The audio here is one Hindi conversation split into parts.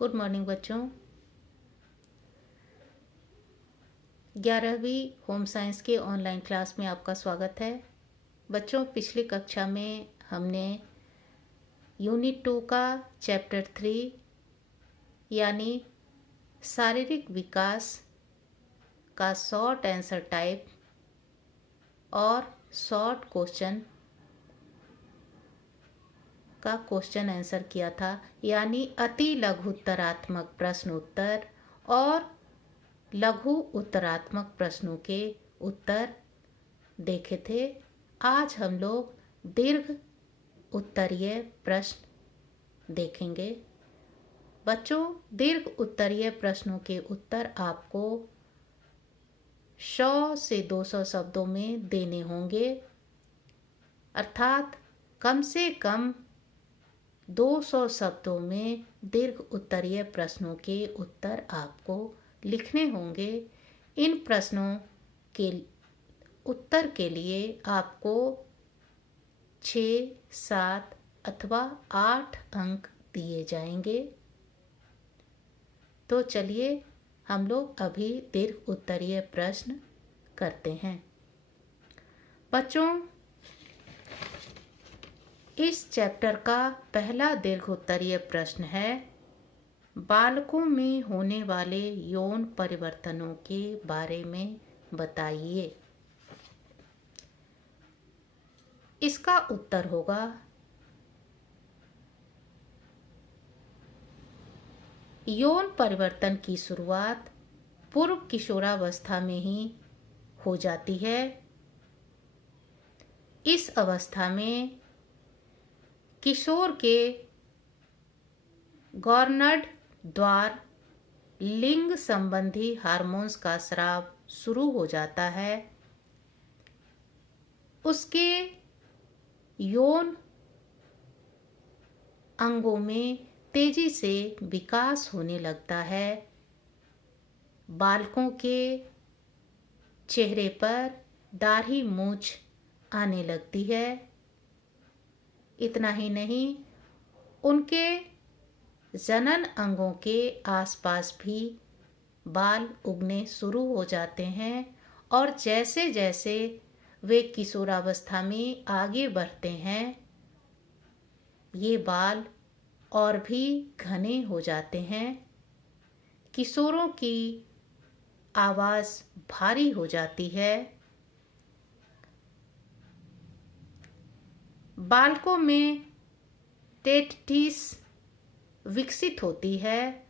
गुड मॉर्निंग बच्चों। 11वीं होम साइंस के ऑनलाइन क्लास में आपका स्वागत है। बच्चों, पिछली कक्षा में हमने यूनिट 2 का चैप्टर 3 यानी शारीरिक विकास का शॉर्ट आंसर टाइप और शॉर्ट क्वेश्चन का क्वेश्चन आंसर किया था, यानी अति लघु उत्तरात्मक प्रश्न उत्तर और लघु उत्तरात्मक प्रश्नों के उत्तर देखे थे। आज हम लोग दीर्घ उत्तरीय प्रश्न देखेंगे। बच्चों, दीर्घ उत्तरीय प्रश्नों के उत्तर आपको 100 से 200 शब्दों में देने होंगे, अर्थात कम से कम 200 शब्दों में दीर्घ उत्तरीय प्रश्नों के उत्तर आपको लिखने होंगे। इन प्रश्नों के उत्तर के लिए आपको 6, 7 अथवा 8 अंक दिए जाएंगे। तो चलिए हम लोग अभी दीर्घ उत्तरीय प्रश्न करते हैं। बच्चों, इस चैप्टर का पहला दीर्घ उत्तरीय प्रश्न है, बालकों में होने वाले यौन परिवर्तनों के बारे में बताइए। इसका उत्तर होगा यौन परिवर्तन की शुरुआत पूर्व किशोरावस्था में ही हो जाती है। इस अवस्था में किशोर के गॉर्नड द्वार लिंग संबंधी हार्मोन्स का स्राव शुरू हो जाता है। उसके यौन अंगों में तेजी से विकास होने लगता है। बालकों के चेहरे पर दाढ़ी मूंछ आने लगती है। इतना ही नहीं, उनके जनन अंगों के आसपास भी बाल उगने शुरू हो जाते हैं और जैसे जैसे वे किशोरावस्था में आगे बढ़ते हैं, ये बाल और भी घने हो जाते हैं। किशोरों की आवाज़ भारी हो जाती है। बालकों में टेटिस विकसित होती है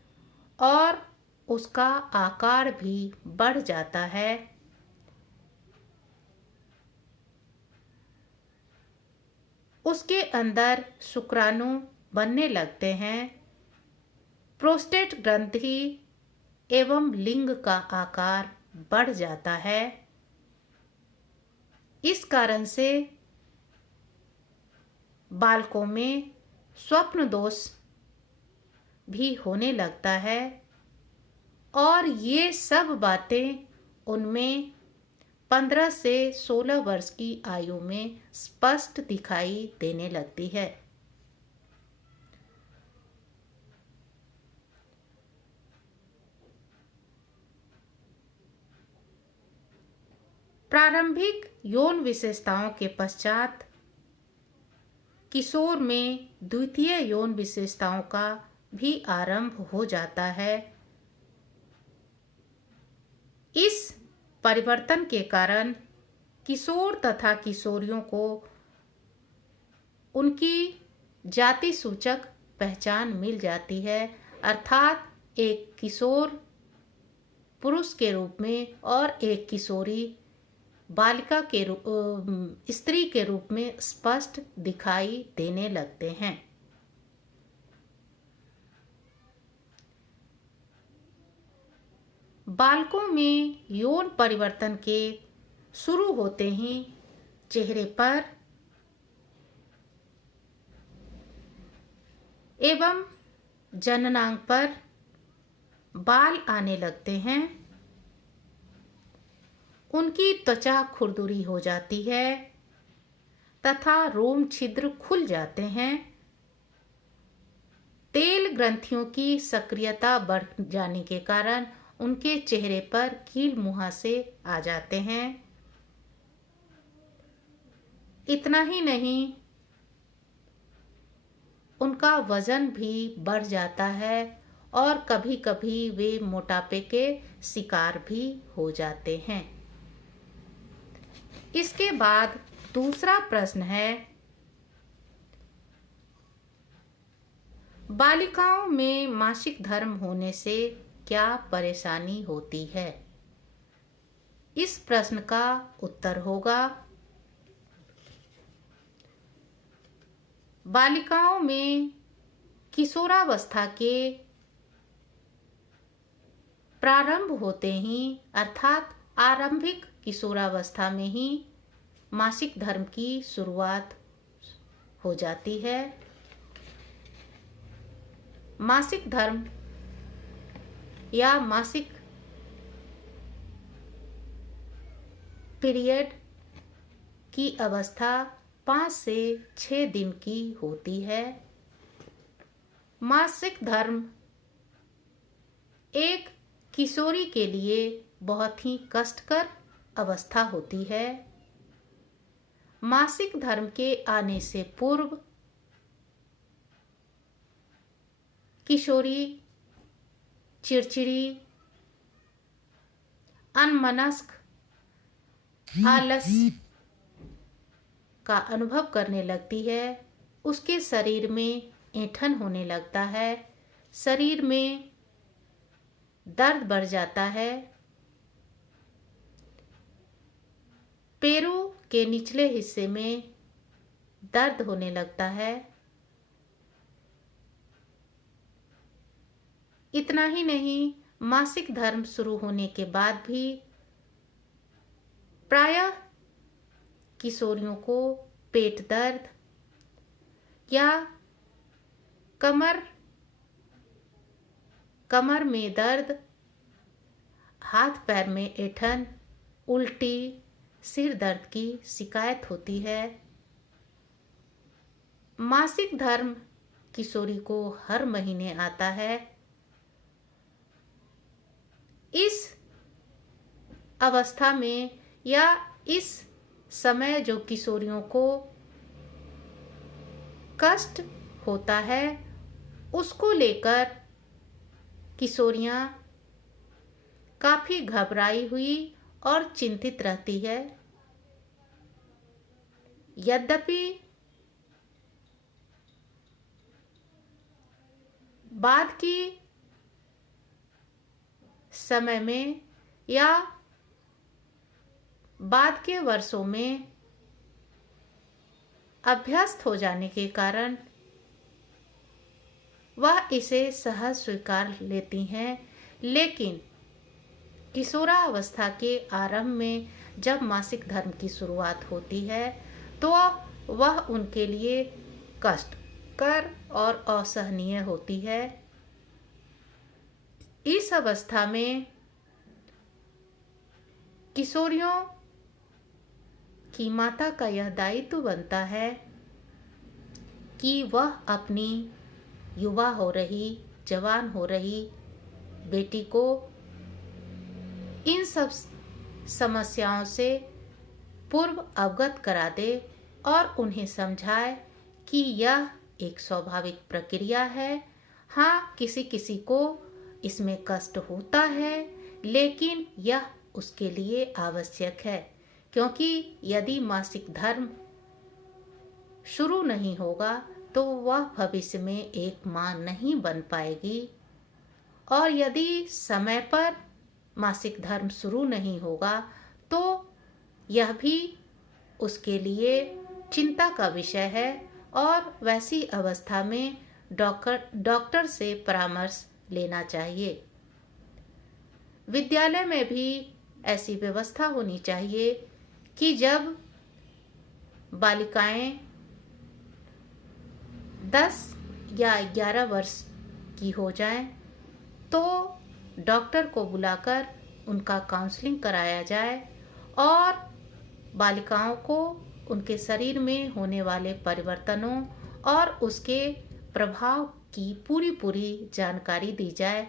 और उसका आकार भी बढ़ जाता है। उसके अंदर शुक्राणु बनने लगते हैं। प्रोस्टेट ग्रंथि एवं लिंग का आकार बढ़ जाता है। इस कारण से बालकों में स्वप्न दोष भी होने लगता है और ये सब बातें उनमें 15 से 16 वर्ष की आयु में स्पष्ट दिखाई देने लगती है। प्रारंभिक यौन विशेषताओं के पश्चात किशोर में द्वितीय यौन विशेषताओं का भी आरंभ हो जाता है। इस परिवर्तन के कारण किशोर तथा किशोरियों को उनकी जाति सूचक पहचान मिल जाती है, अर्थात एक किशोर पुरुष के रूप में और एक किशोरी बालिका के स्त्री के रूप में स्पष्ट दिखाई देने लगते हैं। बालकों में यौन परिवर्तन के शुरू होते ही चेहरे पर एवं जननांग पर बाल आने लगते हैं। उनकी त्वचा खुरदुरी हो जाती है तथा रोम छिद्र खुल जाते हैं। तेल ग्रंथियों की सक्रियता बढ़ जाने के कारण उनके चेहरे पर कील मुहासे आ जाते हैं। इतना ही नहीं, उनका वजन भी बढ़ जाता है और कभी कभी वे मोटापे के शिकार भी हो जाते हैं। इसके बाद दूसरा प्रश्न है, बालिकाओं में मासिक धर्म होने से क्या परेशानी होती है? इस प्रश्न का उत्तर होगा, बालिकाओं में किशोरावस्था के प्रारंभ होते ही अर्थात आरंभिक किशोरावस्था में ही मासिक धर्म की शुरुआत हो जाती है। मासिक धर्म या मासिक पीरियड की अवस्था 5 से 6 दिन की होती है। मासिक धर्म एक किशोरी के लिए बहुत ही कष्टकर अवस्था होती है। मासिक धर्म के आने से पूर्व किशोरी चिड़चिड़ी, अनमनस्क, आलस्य का अनुभव करने लगती है। उसके शरीर में ऐंठन होने लगता है, शरीर में दर्द बढ़ जाता है, पैरों के निचले हिस्से में दर्द होने लगता है। इतना ही नहीं, मासिक धर्म शुरू होने के बाद भी प्रायः किशोरियों को पेट दर्द या कमर में दर्द, हाथ पैर में ऐंठन, उल्टी, सिर दर्द की शिकायत होती है। मासिक धर्म किशोरी को हर महीने आता है। इस अवस्था में या इस समय जो किशोरियों को कष्ट होता है, उसको लेकर किशोरियां काफी घबराई हुई और चिंतित रहती है। यद्यपि बाद की समय में या बाद के वर्षों में अभ्यस्त हो जाने के कारण वह इसे सहज स्वीकार लेती हैं, लेकिन किशोरावस्था के आरंभ में जब मासिक धर्म की शुरुआत होती है तो वह उनके लिए कष्टकर और असहनीय होती है। इस अवस्था में किशोरियों की माता का यह दायित्व बनता है कि वह अपनी युवा हो रही, जवान हो रही बेटी को इन सब समस्याओं से पूर्व अवगत करा दे और उन्हें समझाए कि यह एक स्वाभाविक प्रक्रिया है। हाँ, किसी किसी को इसमें कष्ट होता है, लेकिन यह उसके लिए आवश्यक है, क्योंकि यदि मासिक धर्म शुरू नहीं होगा तो वह भविष्य में एक मां नहीं बन पाएगी, और यदि समय पर मासिक धर्म शुरू नहीं होगा तो यह भी उसके लिए चिंता का विषय है और वैसी अवस्था में डॉक्टर से परामर्श लेना चाहिए। विद्यालय में भी ऐसी व्यवस्था होनी चाहिए कि जब बालिकाएं 10 या 11 वर्ष की हो जाएं तो डॉक्टर को बुलाकर उनका काउंसलिंग कराया जाए और बालिकाओं को उनके शरीर में होने वाले परिवर्तनों और उसके प्रभाव की पूरी पूरी जानकारी दी जाए,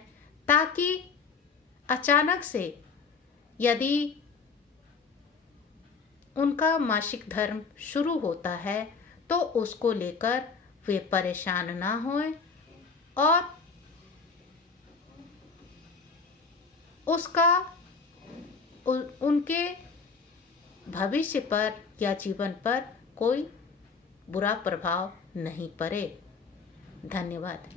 ताकि अचानक से यदि उनका मासिक धर्म शुरू होता है तो उसको लेकर वे परेशान ना होएं और उसका उनके भविष्य पर या जीवन पर कोई बुरा प्रभाव नहीं पड़े। धन्यवाद।